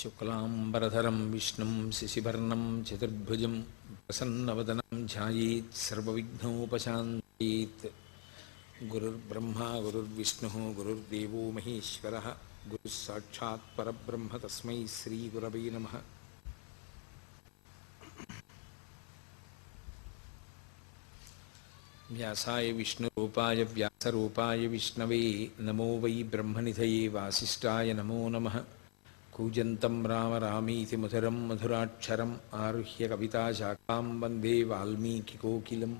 शुक्लांबरधर विष्णु शिशिभर्ण चतुर्भुज प्रसन्न वनम सर्वविघ्नोपशान्तयेत् गुरुर्ब्रह्मा गुरुर्विष्णु गुरुर्देव महेश्वर। गुरुस्साक्षात्परब्रह्म तस्मै श्रीगुरवे नमः। व्यासाय विष्णुरूपाय व्यासरूपाय विष्णवे नमो वै ब्रह्मनिधये वासिष्ठाय नमो नमः। कूजन्तं राम रामीति मधुरं मधुराक्षरम् आरुह्य कविताशाखां वन्दे वाल्मीकिकोकिलम्।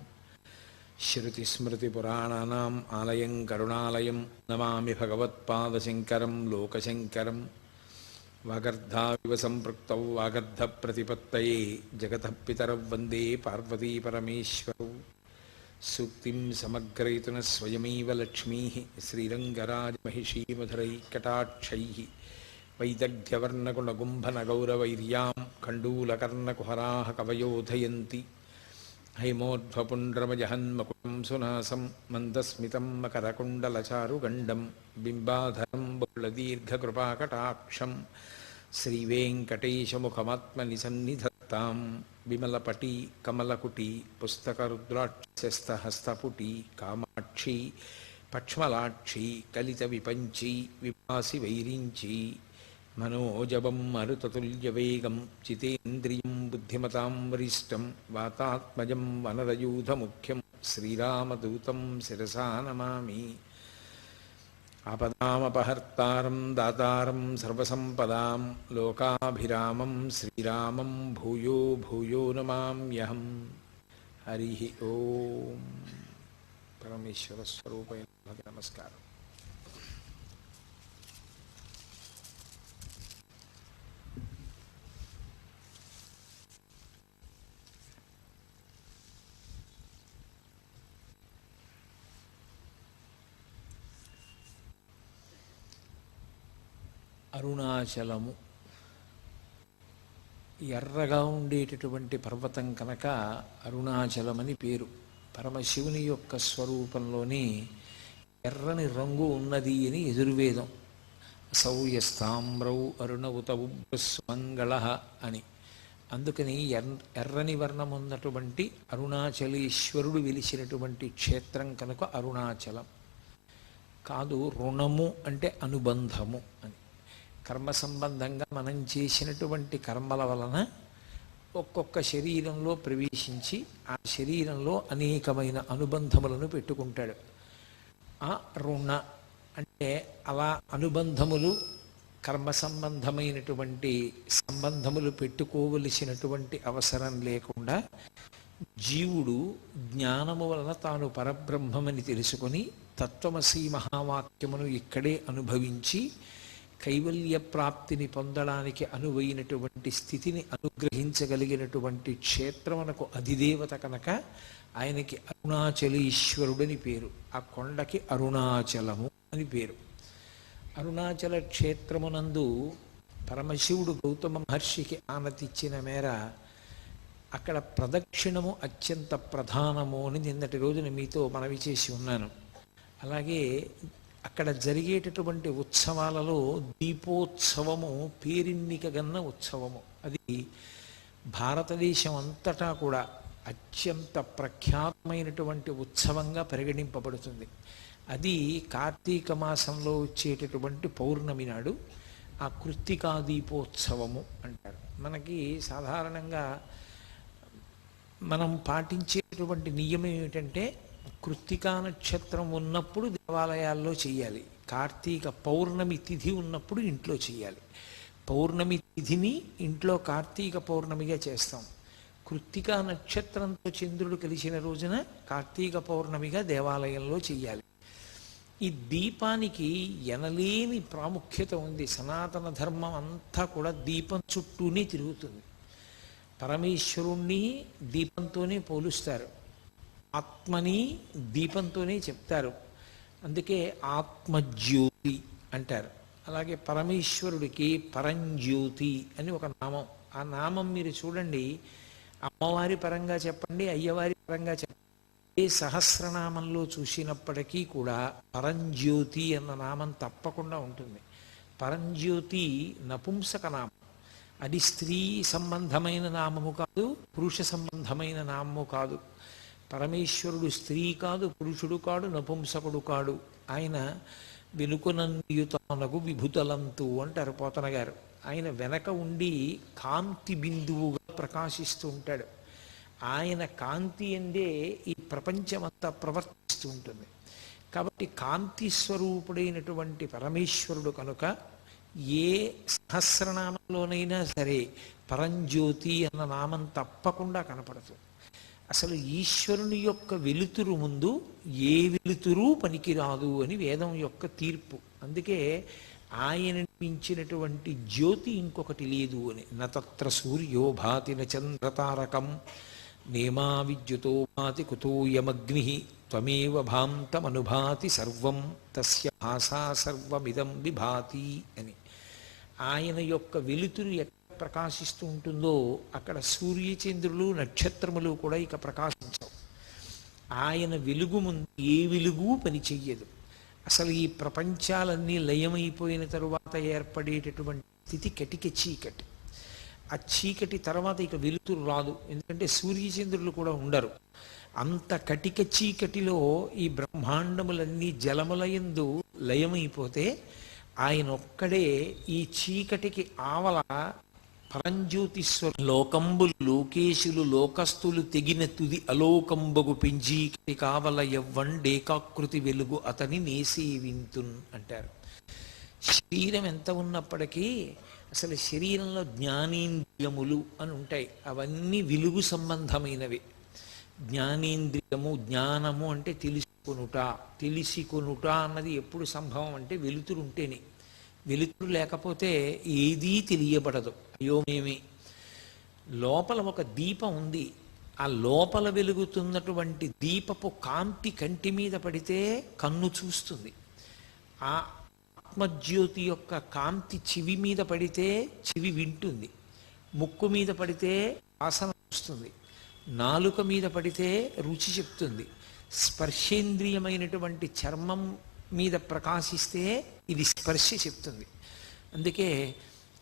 श्रुतिस्मृतिपुराणानाम् आलयं करुणालयं नमामि भगवत्पादशङ्करं लोकशङ्करं वागर्धाविव सम्पृक्तौ वागर्धप्रतिपत्तये जगतः पितरौ वन्दे पार्वतीपरमेश्वरौ सूक्तिं समग्रयितुन स्वयमेव लक्ष्मीः श्रीरङ्गराजमहिषीमधुरैकटाक्षैः वैदग्ध्यवर्णकुणगुम्भनगौरवैर्यां कण्डूलकर्णकुहराः कवयोधयन्ति हैमोध्वपुण्ड्रमजहन्मकुटं सुनासं मन्दस्मितं मकरकुण्डलचारुगण्डं बिम्बाधरं बहुलदीर्घकृपाकटाक्षं श्रीवेङ्कटेशमुखमात्मनिसन्निधत्तां विमलपटी कमलकुटी पुस्तकरुद्राक्षस्यस्तहस्तपुटी कामाक्षी पक्ष्मलाक्षी कलितविपञ्ची विपासि वैरिञ्ची మనోజవం మరుతతుల్యవేగం చితేంద్రియం బుద్ధిమతాం వరిష్టం వాతాత్మజం వనరయూధముఖ్యం శ్రీరామదూతం శిరసా నమామి ఆపదామపహర్తారం దాతారం సర్వసంపదాం లోకాభిరామం శ్రీరామం భూయో భూయో నమామ్యహం హరి ఓం పరమేశ్వర స్వరూపై నమస్కారం అరుణాచలము. ఎర్రగా ఉండేటటువంటి పర్వతం కనుక అరుణాచలమని పేరు. పరమశివుని యొక్క స్వరూపంలోని ఎర్రని రంగు ఉన్నది అని ఎదుర్వేదం సౌయస్తామ్రౌ అరుణవుతవు మంగళ అని. అందుకని ఎర్ ఎర్రని వర్ణం ఉన్నటువంటి అరుణాచలేశ్వరుడు వెలిసినటువంటి క్షేత్రం కనుక అరుణాచలం. కాదు రుణము అంటే అనుబంధము అని. కర్మ సంబంధంగా మనం చేసినటువంటి కర్మల వలన ఒక్కొక్క శరీరంలో ప్రవేశించి ఆ శరీరంలో అనేకమైన అనుబంధములను పెట్టుకుంటాడు. ఆ రుణ అంటే అలా అనుబంధములు కర్మ సంబంధమైనటువంటి సంబంధములు పెట్టుకోవలసినటువంటి అవసరం లేకుండా జీవుడు జ్ఞానము వలన తాను పరబ్రహ్మమని తెలుసుకొని తత్వమసి మహావాక్యమును ఇక్కడే అనుభవించి కైవల్య ప్రాప్తిని పొందడానికి అనువైనటువంటి స్థితిని అనుగ్రహించగలిగినటువంటి క్షేత్రమునకు అధిదేవత కనుక ఆయనకి అరుణాచలీశ్వరుడని పేరు. ఆ కొండకి అరుణాచలము అని పేరు. అరుణాచల క్షేత్రమునందు పరమశివుడు గౌతమ మహర్షికి ఆనతిచ్చిన మేర అక్కడ ప్రదక్షిణము అత్యంత ప్రధానము అని నిన్నటి రోజున మీతో మనవి చేసి ఉన్నాను. అలాగే అక్కడ జరిగేటటువంటి ఉత్సవాలలో దీపోత్సవము పేరిన్నికగన్న ఉత్సవము. అది భారతదేశం అంతటా కూడా అత్యంత ప్రఖ్యాతమైనటువంటి ఉత్సవంగా పరిగణింపబడుతుంది. అది కార్తీక మాసంలో వచ్చేటటువంటి పౌర్ణమి నాడు ఆ కృత్తికా దీపోత్సవము అంటారు. మనకి సాధారణంగా మనం పాటించేటువంటి నియమం ఏమిటంటే కృత్తికా నక్షత్రం ఉన్నప్పుడు దేవాలయాల్లో చేయాలి. కార్తీక పౌర్ణమి తిథి ఉన్నప్పుడు ఇంట్లో చేయాలి. పౌర్ణమి తిథిని ఇంట్లో కార్తీక పౌర్ణమిగా చేస్తాం. కృత్తికా నక్షత్రంతో చంద్రుడు కలిసిన రోజున కార్తీక పౌర్ణమిగా దేవాలయంలో చేయాలి. ఈ దీపానికి ఎనలేని ప్రాముఖ్యత ఉంది. సనాతన ధర్మం అంతా కూడా దీపం చుట్టూనే తిరుగుతుంది. పరమేశ్వరుణ్ణి దీపంతోనే పోలుస్తారు. ఆత్మని దీపంతోనే చెప్తారు. అందుకే ఆత్మజ్యోతి అంటారు. అలాగే పరమేశ్వరుడికి పరంజ్యోతి అని ఒక నామం. ఆ నామం మీరు చూడండి. అమ్మవారి పరంగా చెప్పండి అయ్యవారి పరంగా చెప్పండి. ఏ సహస్రనామంలో చూసినప్పటికీ కూడా పరంజ్యోతి అన్న నామం తప్పకుండా ఉంటుంది. పరంజ్యోతి నపుంసక నామం. అది స్త్రీ సంబంధమైన నామము కాదు పురుష సంబంధమైన నామము కాదు. పరమేశ్వరుడు స్త్రీ కాదు పురుషుడు కాడు నపుంసకుడు కాడు. ఆయన వెనుకనన్యుతానగు విభుతలంతు అంటారు పోతన గారు ఆయన వెనక ఉండి కాంతి బిందువుగా ప్రకాశిస్తూ ఉంటాడు. ఆయన కాంతి ఎందే ఈ ప్రపంచమంతా ప్రవర్తిస్తూ ఉంటుంది. కాబట్టి కాంతి స్వరూపుడైనటువంటి పరమేశ్వరుడు కనుక ఏ సహస్రనామంలోనైనా సరే పరంజ్యోతి అన్న నామం తప్పకుండా కనపడుతుంది అసలు ఈశ్వరుని యొక్క వెలుతురు ముందు ఏ వెలుతురు పనికిరాదు అని వేదం యొక్క తీర్పు. అందుకే ఆయన మించినటువంటి జ్యోతి ఇంకొకటి లేదు అని. నత్ర సూర్యో భాతి చంద్రతారకం నేమా విద్యుతో భాతి కుతోయమగ్ని త్వమేవ భాంతమనుభాతి సర్వం తస్య భాషా సర్వమిదం విభాతి అని. ఆయన యొక్క వెలుతురు ఎక్కడ ప్రకాశిస్తూ ఉంటుందో అక్కడ సూర్యచంద్రులు నక్షత్రములు కూడా ఇక ప్రకాశించవు. ఆయన వెలుగు ముందు ఏ వెలుగు పని చెయ్యదు. అసలు ఈ ప్రపంచాలన్నీ లయమైపోయిన తరువాత ఏర్పడేటటువంటి స్థితి కటిక చీకటి. ఆ చీకటి తర్వాత ఇక వెలుతురు రాదు. ఎందుకంటే సూర్యచంద్రులు కూడా ఉండరు. అంత కటిక చీకటిలో ఈ బ్రహ్మాండములన్నీ జలములయందు లయమైపోతే ఆయన ఒక్కడే ఈ చీకటికి ఆవల పరంజ్యోతిశ్వర లోకంబులు లోకేశులు లోకస్తులు తెగిన తుది అలోకంబగు పెంజీకటి కావల ఎవ్వండేకాకృతి వెలుగు అతని నేసేవింతున్ అంటారు. శరీరం ఎంత ఉన్నప్పటికీ అసలు శరీరంలో జ్ఞానేంద్రియములు అని ఉంటాయి. అవన్నీ వెలుగు సంబంధమైనవి. జ్ఞానేంద్రియము జ్ఞానము అంటే తెలుసుకొనుట. తెలిసికొనుట అన్నది ఎప్పుడు సంభవం అంటే వెలుతురు ఉంటేనే. వెలుతురు లేకపోతే ఏదీ తెలియబడదు. అయోమేమి లోపల ఒక దీపం ఉంది. ఆ లోపల వెలుగుతున్నటువంటి దీపపు కాంతి కంటి మీద పడితే కన్ను చూస్తుంది. ఆ ఆత్మజ్యోతి యొక్క కాంతి చెవి మీద పడితే చెవి వింటుంది. ముక్కు మీద పడితే వాసన వస్తుంది. నాలుక మీద పడితే రుచి చెప్తుంది. స్పర్శేంద్రియమైనటువంటి చర్మం మీద ప్రకాశిస్తే ఇది స్పర్శ చెప్తుంది. అందుకే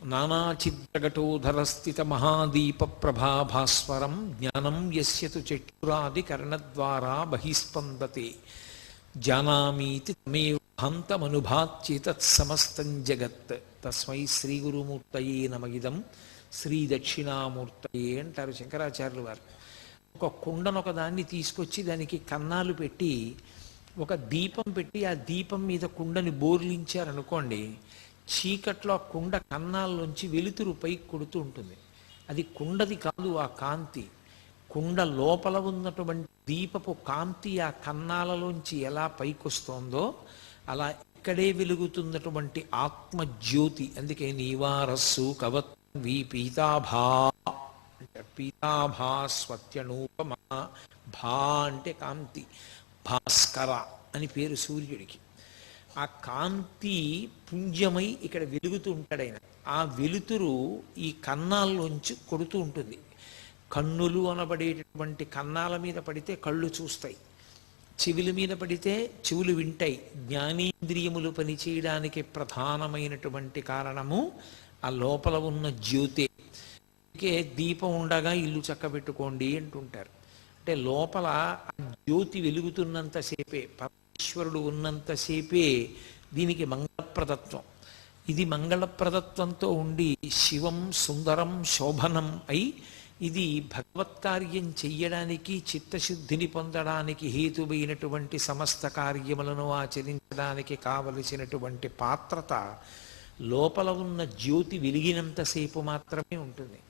నానాచిద్రగటోధరస్థిత మహాదీప ప్రభాభాస్వరం జ్ఞానం యస్యతు చక్షురాది కర్ణద్వారా బహిస్పందతే. జానామీతి తమేవ హంతమనుభాత్యేతత్సమస్తం జగత్. తస్మై శ్రీ గురుమూర్తయే నమగిదం శ్రీ దక్షిణామూర్తయే అంటారు శంకరాచార్యులు వారు. ఒక కుండను ఒక దాన్ని తీసుకొచ్చి దానికి కన్నాలు పెట్టి ఒక దీపం పెట్టి ఆ దీపం మీద కుండని బోర్లించారనుకోండి చీకట్లో ఆ కుండ కన్నాల్లోంచి వెలుతురు పైకి కొడుతూ ఉంటుంది. అది కుండది కాదు ఆ కాంతి. కుండ లోపల ఉన్నటువంటి దీపపు కాంతి ఆ కన్నాలలోంచి ఎలా పైకొస్తోందో అలా ఇక్కడే వెలుగుతున్నటువంటి ఆత్మజ్యోతి అందుకే నీవారస్సు కవత్వి పీతాభా. పీతాభా స్వత్యనూపమా భా అంటే కాంతి. భాస్కర. అని పేరు సూర్యుడికి. ఆ కాంతి పుంజమై ఇక్కడ వెలుగుతూ ఉంటాడు ఆయన. ఆ వెలుతురు ఈ కన్నాల్లోంచి కొడుతూ ఉంటుంది. కన్నులు అనబడేటటువంటి కన్నాల మీద పడితే కళ్ళు చూస్తాయి. చెవుల మీద పడితే చెవులు వింటాయి. జ్ఞానేంద్రియములు పనిచేయడానికి ప్రధానమైనటువంటి కారణము ఆ లోపల ఉన్న జ్యోతి. అందుకే దీపం ఉండగా ఇల్లు చక్కబెట్టుకోండి అంటుంటారు. అంటే లోపల ఆ జ్యోతి వెలుగుతున్నంతసేపే ఈశ్వరుడు ఉన్నంతసేపే దీనికి మంగళప్రదత్వం. ఇది మంగళప్రదత్వంతో ఉండి శివం సుందరం శోభనం అయి ఇది భగవత్కార్యం చెయ్యడానికి చిత్తశుద్ధిని పొందడానికి హేతువైనటువంటి సమస్త కార్యములను ఆచరించడానికి కావలసినటువంటి పాత్రత లోపల ఉన్న జ్యోతి వెలిగినంతసేపు మాత్రమే ఉంటుంది.